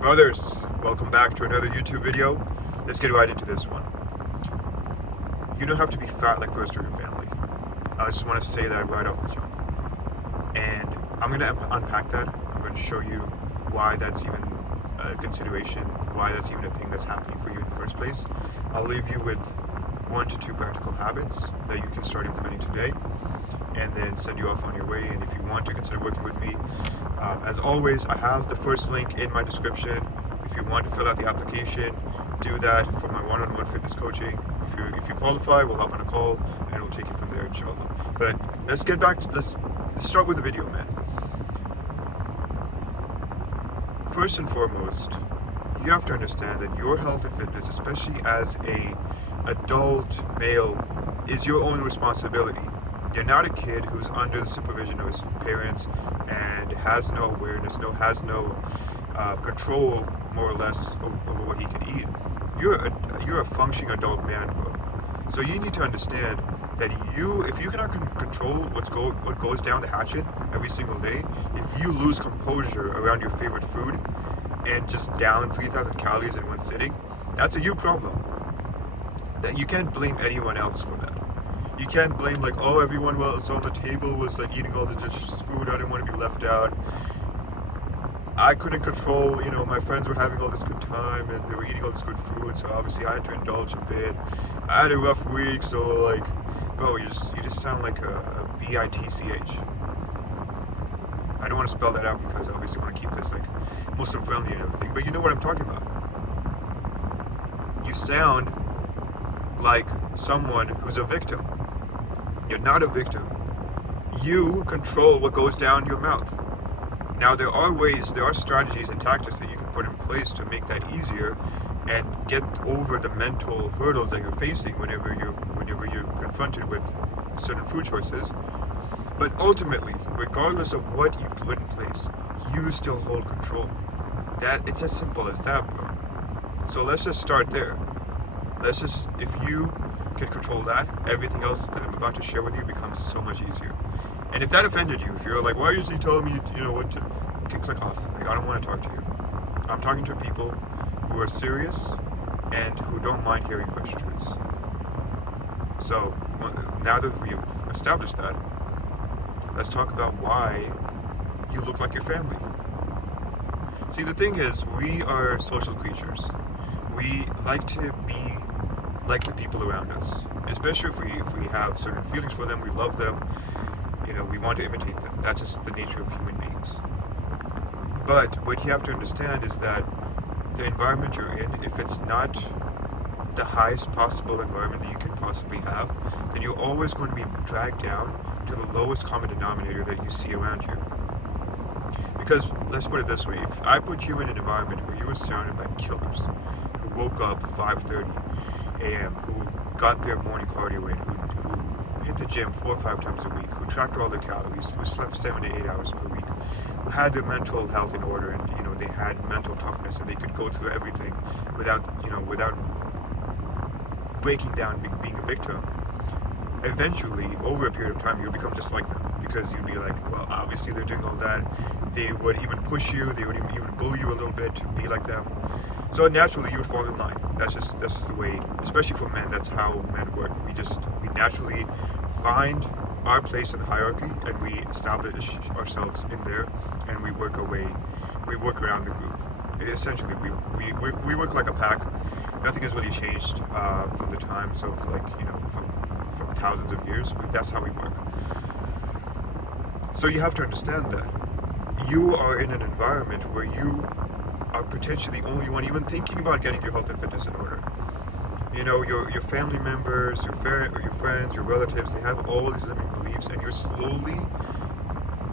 brothers, welcome back to another YouTube video. Let's get right into this one. You don't have to be fat like the rest of your family. I just want to say that right off the jump. And I'm going to unpack that. I'm going to show you why that's even a consideration, why that's even a thing that's happening for you in the first place. I'll leave you with 1 to 2 practical habits that you can start implementing today, and then send you off on your way. And if you want to consider working with me, as always, I have the first link in my description. If you want to fill out the application, do that for my one-on-one fitness coaching. If you qualify, we'll hop on a call and we'll take it from there, inshallah. But let's get back to, let's start with the video, man. First and foremost, you have to understand that your health and fitness, especially as a adult male, is your own responsibility. You're not a kid who's under the supervision of his parents and has no awareness, has no control, more or less, over what he can eat. You're a functioning adult man, bro. So you need to understand that if you cannot control what goes down the hatchet every single day, if you lose composure around your favorite food and just down 3,000 calories in one sitting, that's a you problem. That you can't blame anyone else for that. You can't blame like, oh, everyone else on the table was like eating all the delicious food, I didn't want to be left out. I couldn't control, my friends were having all this good time and they were eating all this good food, so obviously I had to indulge a bit. I had a rough week, so like, bro, you just sound like a bitch. I don't want to spell that out because I obviously want to keep this like Muslim friendly and everything, but you know what I'm talking about. You sound like someone who's a victim. You're not a victim. You control what goes down your mouth. Now there are strategies and tactics that you can put in place to make that easier and get over the mental hurdles that you're facing whenever you're confronted with certain food choices. But ultimately, regardless of what you put in place, you still hold control. It's as simple as that, bro. So let's just start there. If you can control that, everything else that I'm about to share with you becomes so much easier. And if that offended you, if you're like, why is he telling me, what to, you can click off. Like, I don't want to talk to you. I'm talking to people who are serious and who don't mind hearing harsh truths. So now that we've established that, let's talk about why you look like your family. See, the thing is, we are social creatures. We like to be like the people around us, especially if we have certain feelings for them, we love them, we want to imitate them. That's just the nature of human beings. But what you have to understand is that the environment you're in, if it's not the highest possible environment that you can possibly have, then you're always going to be dragged down to the lowest common denominator that you see around you. Because let's put it this way, if I put you in an environment where you were surrounded by killers who woke up 5:30 a.m., who got their morning cardio in, who hit the gym 4 or 5 times a week, who tracked all their calories, who slept 7 to 8 hours per week, who had their mental health in order, and they had mental toughness, and they could go through everything without breaking down, being a victim. Eventually, over a period of time, you'll become just like them, because you'd be like, well, obviously they're doing all that. They would even push you, they would even bully you a little bit to be like them. So naturally, you would fall in line. That's just the way, especially for men. That's how men work. We naturally find our place in the hierarchy, and we establish ourselves in there, and we work around the group. Essentially, we work like a pack. Nothing has really changed from the times of from thousands of years. That's how we work. So you have to understand that you are in an environment where you are potentially the only one even thinking about getting your health and fitness in order. Your family members, your friends, your relatives, they have all these limiting beliefs, and you're slowly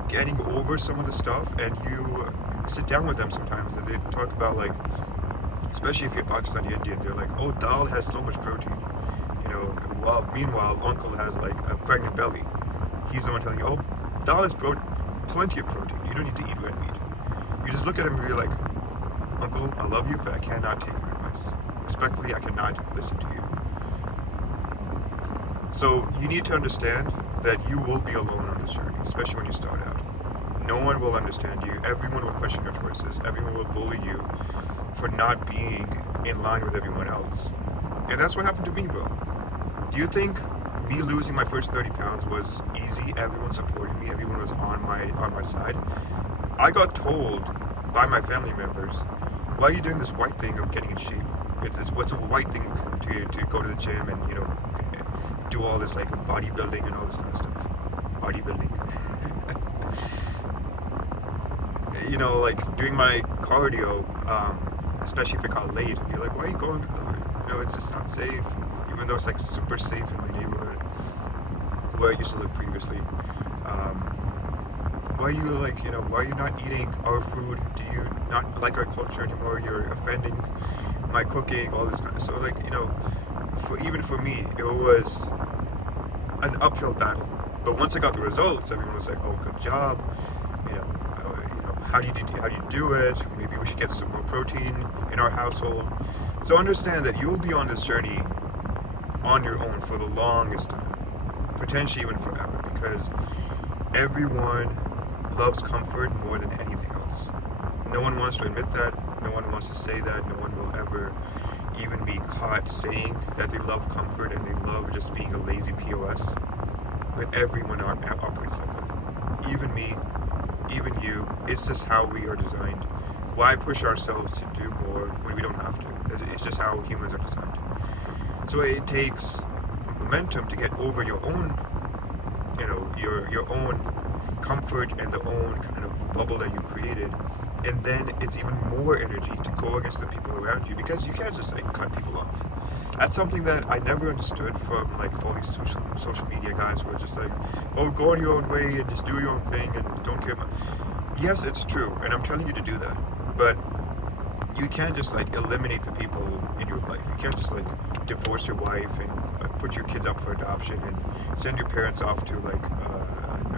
getting over some of the stuff, and you sit down with them sometimes and they talk about, like, especially if you're Pakistani Indian, they're like, oh, dal has so much protein, while meanwhile uncle has like a pregnant belly. He's the one telling you, oh, dal has plenty of protein, you don't need to eat red meat. You just look at him and be like, uncle, I love you, but I cannot take your advice. Respectfully, I cannot listen to you. So you need to understand that you will be alone on this journey, especially when you start out. No one will understand you. Everyone will question your choices. Everyone will bully you for not being in line with everyone else. And that's what happened to me, bro. Do you think me losing my first 30 pounds was easy? Everyone supporting me. Everyone was on my side. I got told by my family members, why are you doing this white thing of getting in shape? It's what's a white thing to go to the gym and, you know, do all this like bodybuilding and all this kind of stuff. Bodybuilding. You know, like doing my cardio, especially if it got late, be like, why are you going to the, you know, it's just not safe, even though it's like super safe in my neighborhood where I used to live previously. Why are you like, you know, why are you not eating our food? Do you not like our culture anymore? You're offending my cooking, all this kind of stuff. So like, you know, even for me, it was an uphill battle. But once I got the results, everyone was like, oh, good job. You know, how do you do it? Maybe we should get some more protein in our household. So understand that you will be on this journey on your own for the longest time, potentially even forever, because everyone loves comfort more than anything else. No one wants to admit that. No one wants to say that. No one will ever even be caught saying that they love comfort and they love just being a lazy POS. But everyone operates like that. Even me, even you. It's just how we are designed. Why push ourselves to do more when we don't have to? It's just how humans are designed. So it takes momentum to get over your own, you know, your own comfort and the own kind of bubble that you've created, and then it's even more energy to go against the people around you, because you can't just like cut people off. That's something that I never understood from like all these social media guys who are just like, oh, go on your own way and just do your own thing and don't care about. Yes, it's true, and I'm telling you to do that, but you can't just like eliminate the people in your life. You can't just like divorce your wife and put your kids up for adoption and send your parents off to like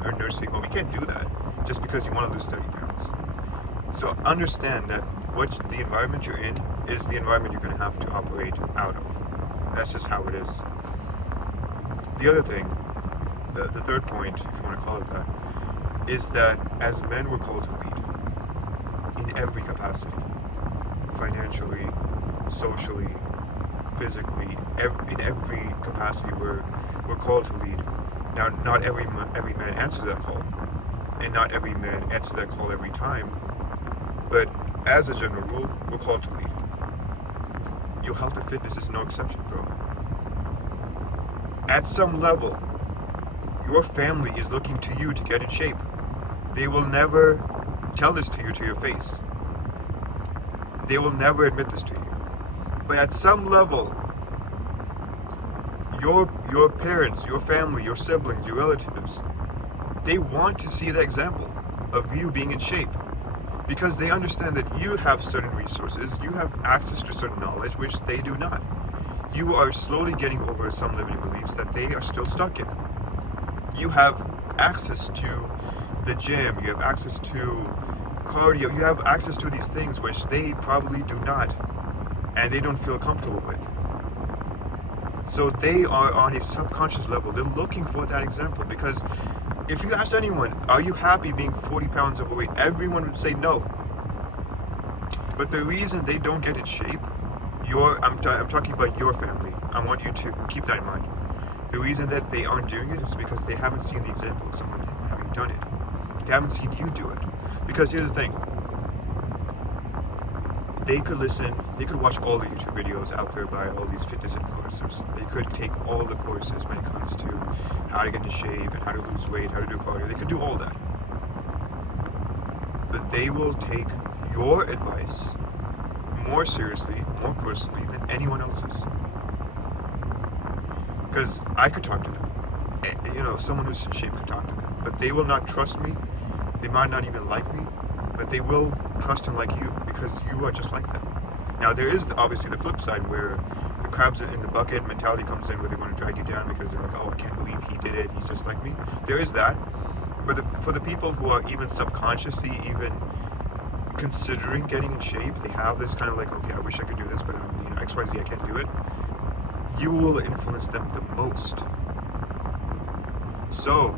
a nursing home. You can't do that just because you want to lose 30 pounds. So understand that what the environment you're in is the environment you're going to have to operate out of. That's just how it is. The other thing, the third point, if you want to call it that, is that as men we're called to lead in every capacity. Financially, socially, physically, in every capacity we're called to lead. Now, not every man answers that call, and not every man answers that call every time, but as a general rule, we're called to lead. Your health and fitness is no exception, bro. At some level, your family is looking to you to get in shape. They will never tell this to you to your face. They will never admit this to you. But at some level, your parents, your family, your siblings, your relatives, they want to see the example of you being in shape, because they understand that you have certain resources, you have access to certain knowledge which they do not. You are slowly getting over some limiting beliefs that they are still stuck in. You have access to the gym, you have access to cardio, you have access to these things which they probably do not, and they don't feel comfortable with. So they are on a subconscious level, they're looking for that example, because if you ask anyone, are you happy being 40 pounds overweight? Everyone would say no. But the reason they don't get in shape, I'm talking about your family, I want you to keep that in mind. The reason that they aren't doing it is because they haven't seen the example of someone having done it. They haven't seen you do it. Because here's the thing, they could watch all the YouTube videos out there by all these fitness influencers. They could take all the courses when it comes to how to get into shape and how to lose weight, how to do cardio. They could do all that. But they will take your advice more seriously, more personally than anyone else's. Because I could talk to them. You know, someone who's in shape could talk to them. But they will not trust me. They might not even like me. But they will trust and like you because you are just like them. Now, there is obviously the flip side where the crabs in the bucket mentality comes in, where they want to drag you down because they're like, oh, I can't believe he did it. He's just like me. There is that. But for the people who are even subconsciously even considering getting in shape, they have this kind of like, okay, I wish I could do this, but you know, XYZ, I can't do it. You will influence them the most. So,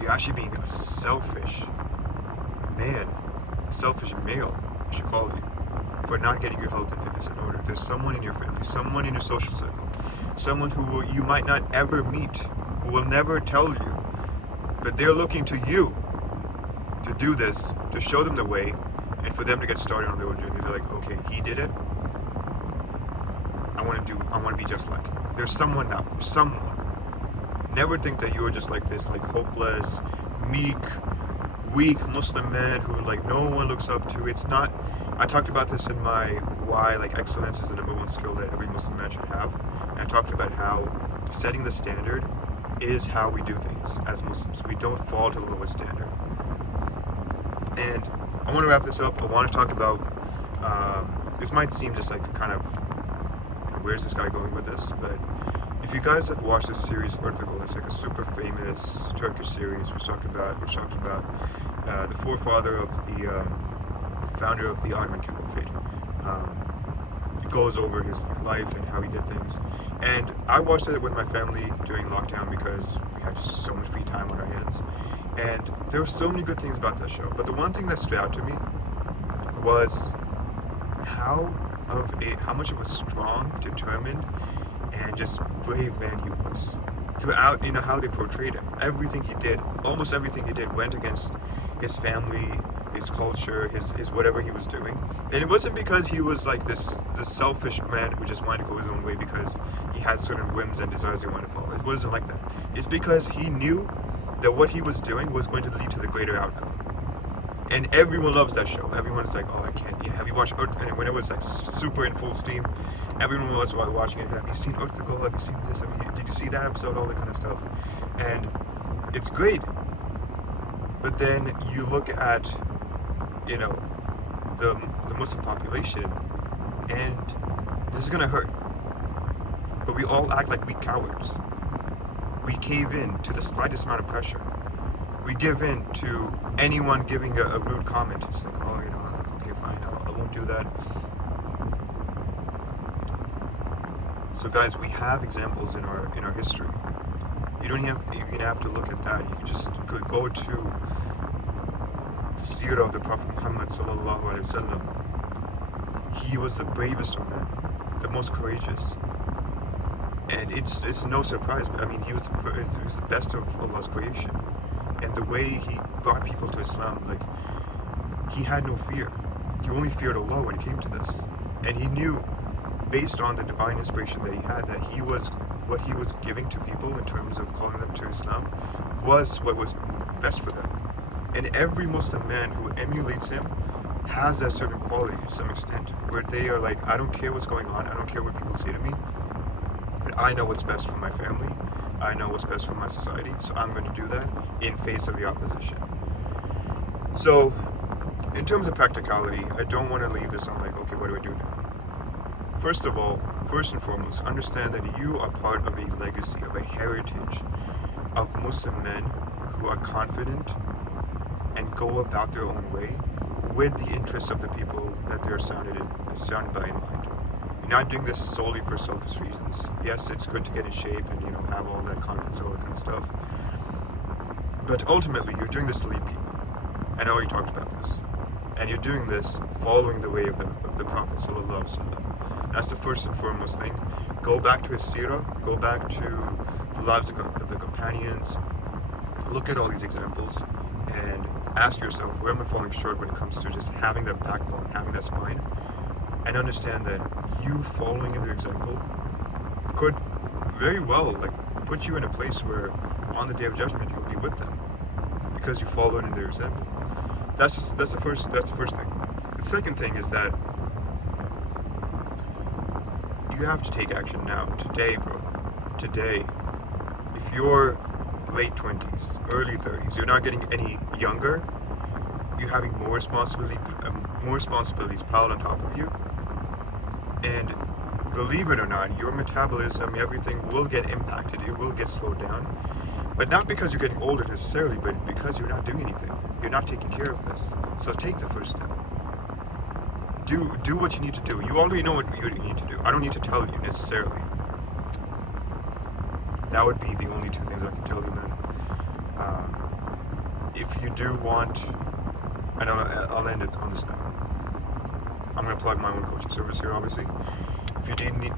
you're actually being selfish man, a selfish male, I should call you, for not getting your health and fitness in order. There's someone in your family, someone in your social circle, someone you might not ever meet, who will never tell you, but they're looking to you to do this, to show them the way, and for them to get started on their own journey. They're like, okay, he did it. I want to be just like him. There's someone out there, someone. Never think that you're just like this, like hopeless, meek, weak Muslim man who like no one looks up to. It's not. I talked about this in my why like excellence is the number one skill that every Muslim man should have. And I talked about how setting the standard is how we do things as Muslims. We don't fall to the lowest standard. And I want to wrap this up. I want to talk about, this might seem just like kind of, where's this guy going with this? But if you guys have watched this series, Ertugrul, it's like a super famous Turkish series which talks about the forefather of the founder of the Ottoman Caliphate. It goes over his life and how he did things. And I watched it with my family during lockdown because we had just so much free time on our hands. And there were so many good things about that show. But the one thing that stood out to me was how much of a strong, determined, and just brave man he was. Throughout, how they portrayed him. Everything he did, almost everything he did, went against his family, his culture, his whatever he was doing. And it wasn't because he was like this selfish man who just wanted to go his own way because he had certain whims and desires he wanted to follow. It wasn't like that. It's because he knew that what he was doing was going to lead to the greater outcome. And everyone loves that show. Everyone's like, oh, I can't. Have you watched Earth? And when it was like super in full steam, everyone was watching it. Have you seen Ertugrul? Have you seen this? Did you see that episode? All that kind of stuff. And it's great. But then you look at, the Muslim population, and this is gonna hurt. But we all act like weak cowards. We cave in to the slightest amount of pressure. We give in to anyone giving a rude comment. It's like, oh, okay, fine, I won't do that. So guys, we have examples in our history. You don't even have to look at that. You can just go to the seerah of the Prophet Muhammad sallallahu alaihi wasallam. He was the bravest of men, the most courageous. And it's no surprise. I mean, he was the best of Allah's creation. And the way he brought people to Islam, like, he had no fear. He only feared Allah when it came to this. And he knew, based on the divine inspiration that he had, that what he was giving to people in terms of calling them to Islam was what was best for them. And every Muslim man who emulates him has that certain quality to some extent, where they are like, I don't care what's going on, I don't care what people say to me, but I know what's best for my family, I know what's best for my society, so I'm going to do that in face of the opposition. So, in terms of practicality, I don't want to leave this on like, okay, what do I do now? First of all, first and foremost, understand that you are part of a legacy, of a heritage of Muslim men who are confident and go about their own way with the interests of the people that they're surrounded by in mind. You're not doing this solely for selfish reasons. Yes, it's good to get in shape and have all that confidence, all that kind of stuff. But ultimately, you're doing this to lead people. I know you talked about this, and you're doing this following the way of the Prophet sallallahu alaihi wasallam. That's the first and foremost thing. Go back to his seerah. Go back to the lives of the companions. Look at all these examples and ask yourself, where am I falling short when it comes to just having that backbone, having that spine, and understand that you following in their example could very well put you in a place where on the day of judgment you'll be with them because you followed in their example. That's the first thing. The second thing is that you have to take action now, today, bro. Today. If you're late 20s, early 30s, you're not getting any younger, you're having more responsibilities piled on top of you, and believe it or not, your metabolism, everything will get impacted, it will get slowed down, but not because you're getting older necessarily, but because you're not doing anything, you're not taking care of this. So take the first step. Do what you need to do. You already know what you need to do. I don't need to tell you necessarily. That would be the only two things I can tell you, man. If you do want And I'll end it on this note. I'm going to plug my own coaching service here, obviously. If you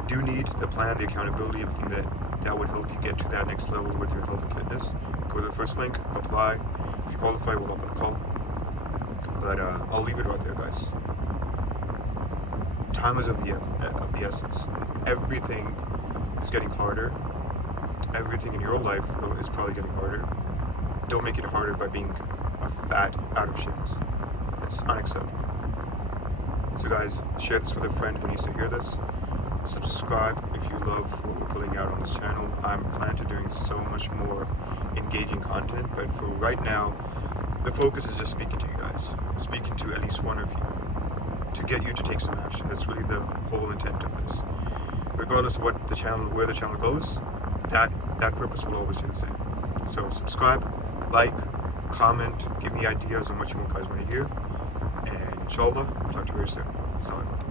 do need the plan, the accountability, everything that would help you get to that next level with your health and fitness, go to the first link, apply. If you qualify, we'll open a call. But I'll leave it right there, guys. Time is of the essence. Everything is getting harder. Everything in your life is probably getting harder. Don't make it harder by being a fat, out of shape. It's unacceptable. So guys, share this with a friend who needs to hear this. Subscribe if you love what we're putting out on this channel. I'm planning to doing so much more engaging content, but for right now, the focus is just speaking to you guys. Speaking to at least one of you to get you to take some action. That's really the whole intent of this. Regardless of where the channel goes, that purpose will always stay the same. So subscribe, like, comment, give me ideas on what you guys want to hear, and inshallah, I'll talk to you very soon. Assalamu alaikum.